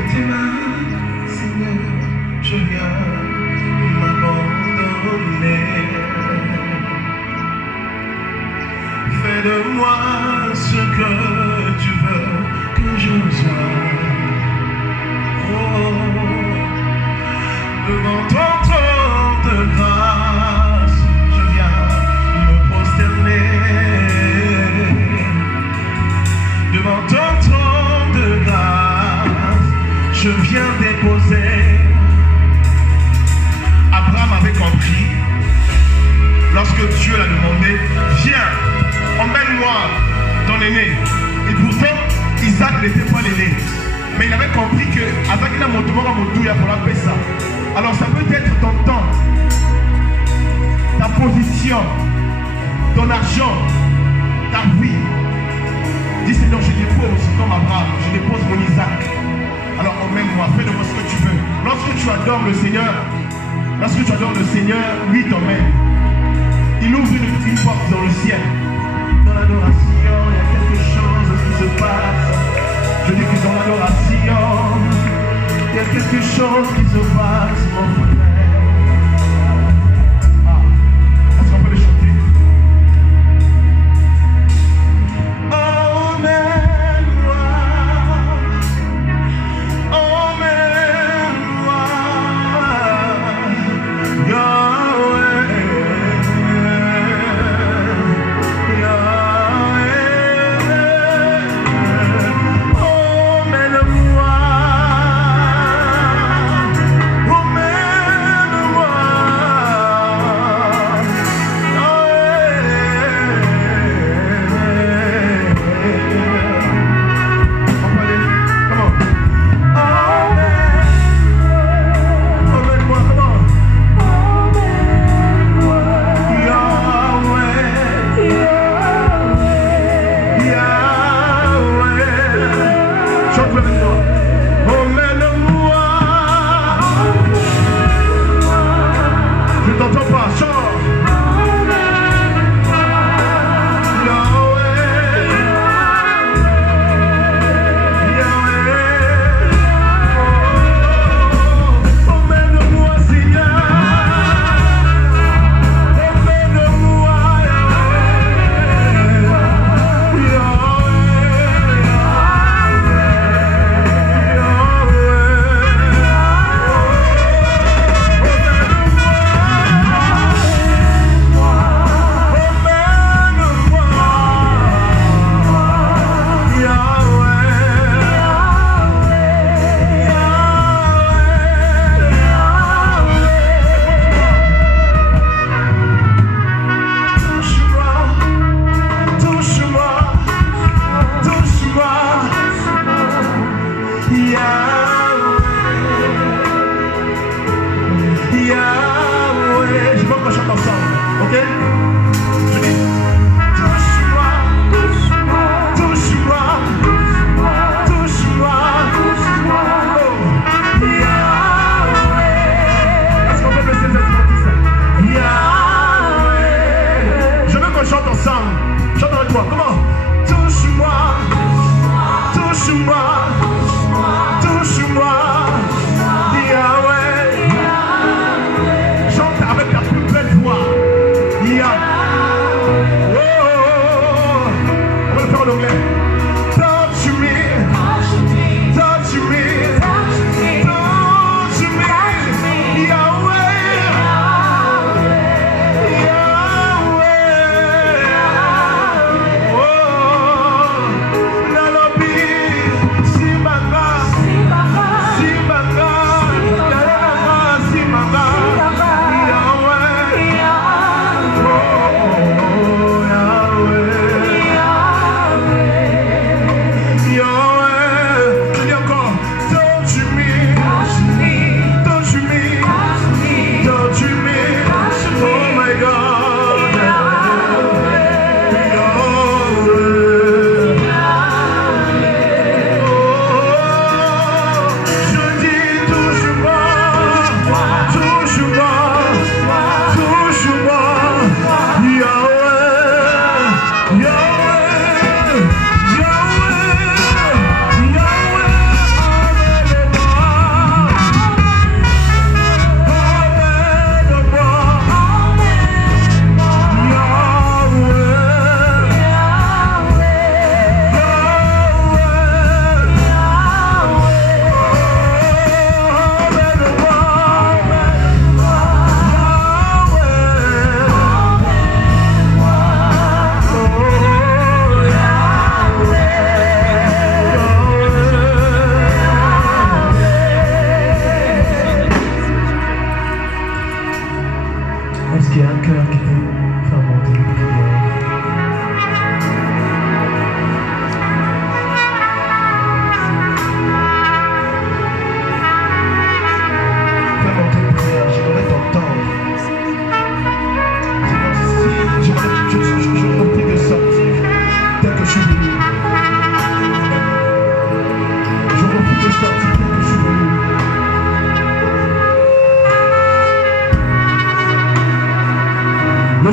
Entre tes mains, Seigneur, je viens m'abandonner. Fais de moi ce que tu veux que je sois. Oh, devant ton trône de grâce, je viens me prosterner. Devant ton trône de grâce, je viens déposer. Abraham avait compris, lorsque Dieu l'a demandé, viens, emmène-moi ton aîné. Et pourtant, Isaac n'était pas l'aîné. Mais il avait compris que avec la moto, il a pour la paix ça. Alors ça peut être ton temps, ta position, ton argent, ta vie. Dis Seigneur, je dépose comme Abraham, je dépose mon Isaac. Alors emmène-moi, fais de moi ce que tu veux. Lorsque tu adores le Seigneur, lui t'emmène. Il ouvre une porte dans le ciel. Dans l'adoration, il y a quelque chose qui se passe. Je dis que dans l'adoration, il y a quelque chose qui se passe, mon frère. Ah, est-ce qu'on peut le chanter? Oh,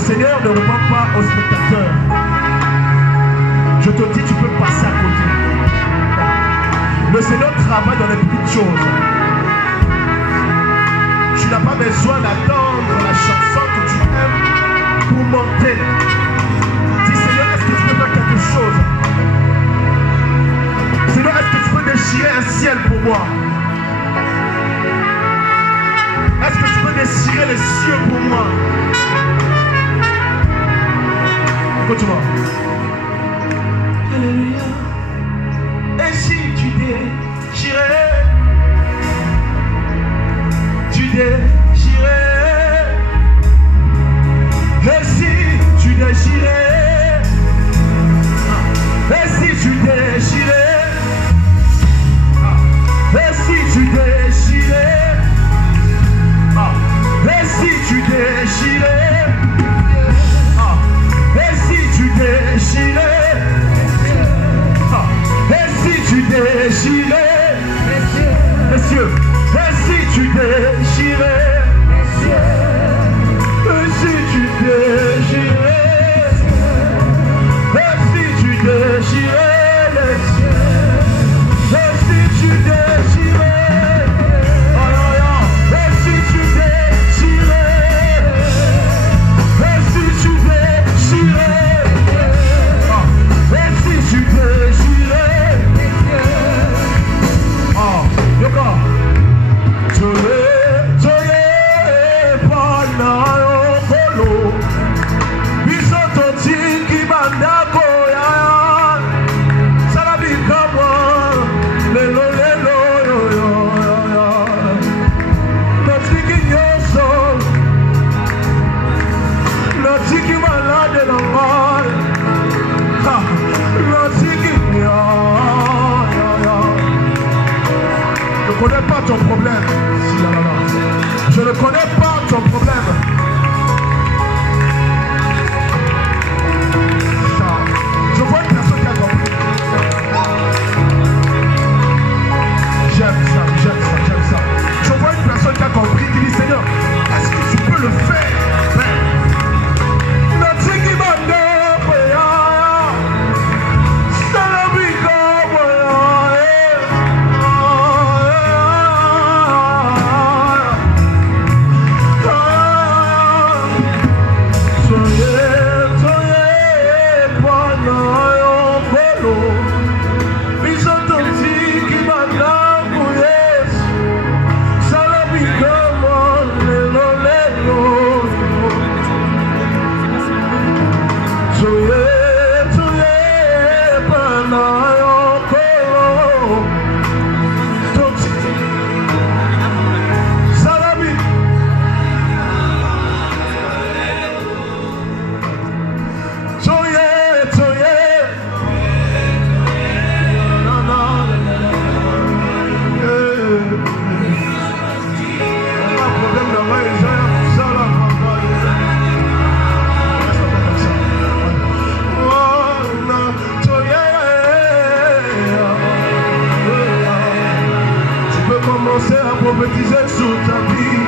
Seigneur ne répond pas aux spectateurs. Je te dis, tu peux passer à côté. Le Seigneur travaille dans les petites choses. Tu n'as pas besoin d'attendre la chanson que tu aimes pour monter. Dis, Seigneur, est-ce que tu peux faire quelque chose? Seigneur, est-ce que tu peux déchirer un ciel pour moi? Est-ce que tu peux déchirer les cieux pour moi? Écoute-moi. Alléluia. Et si tu déchirais, tu déchirais. Et si tu déchirais, et si tu déchirais, et si tu déchirais, et si tu déchirais, et si tu déchirais, et si tu déchirais, messieurs, et si tu déchirais, et si tu déchirais, et si tu déchirais, et si tu déchirais, et si tu déchirais, et si tu déchirais, et si tu déchirais, Yoka, je ne connais pas ton problème. Je ne connais pas ton problème. Je vois une personne qui a compris. J'aime ça. Je vois une personne qui a compris, qui dit, Seigneur, est-ce que tu peux le faire? Prophétiser sur ta vie.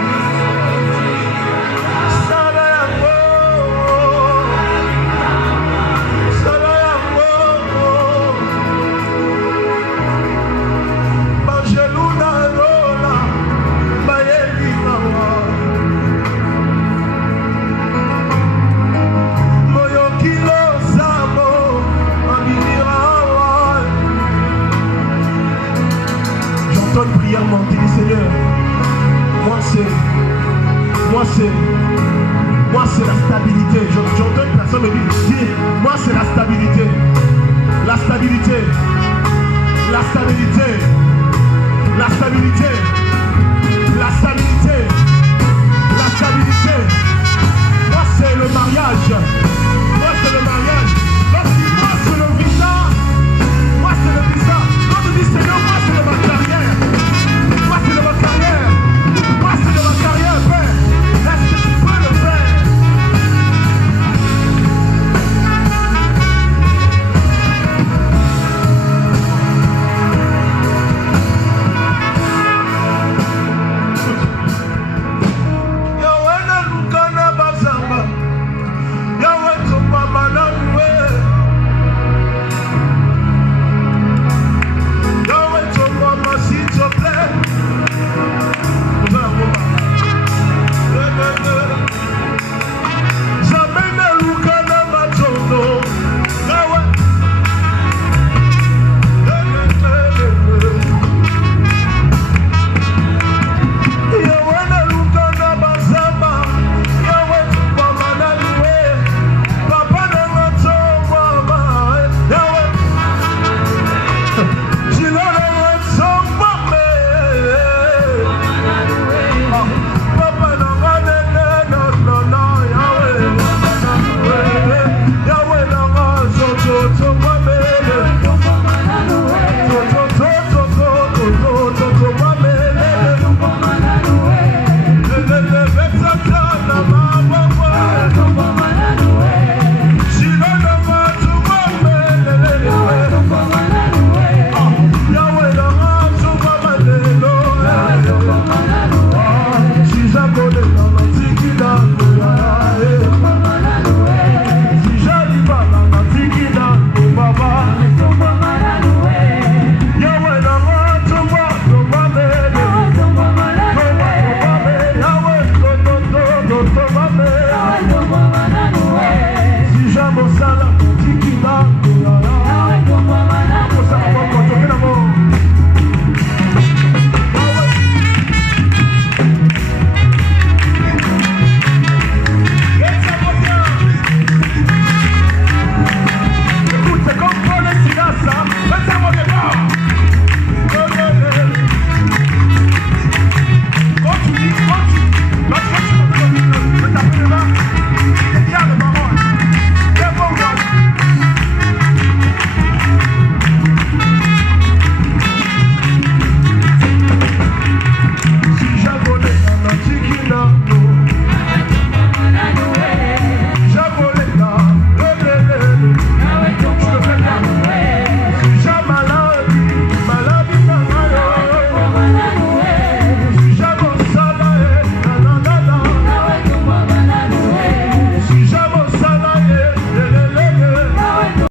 J'entends une prière monter, dit Seigneur, moi c'est la stabilité. J'entends une personne me dire, moi c'est la stabilité. La stabilité. La stabilité. La stabilité. La stabilité. La stabilité. Moi c'est le mariage.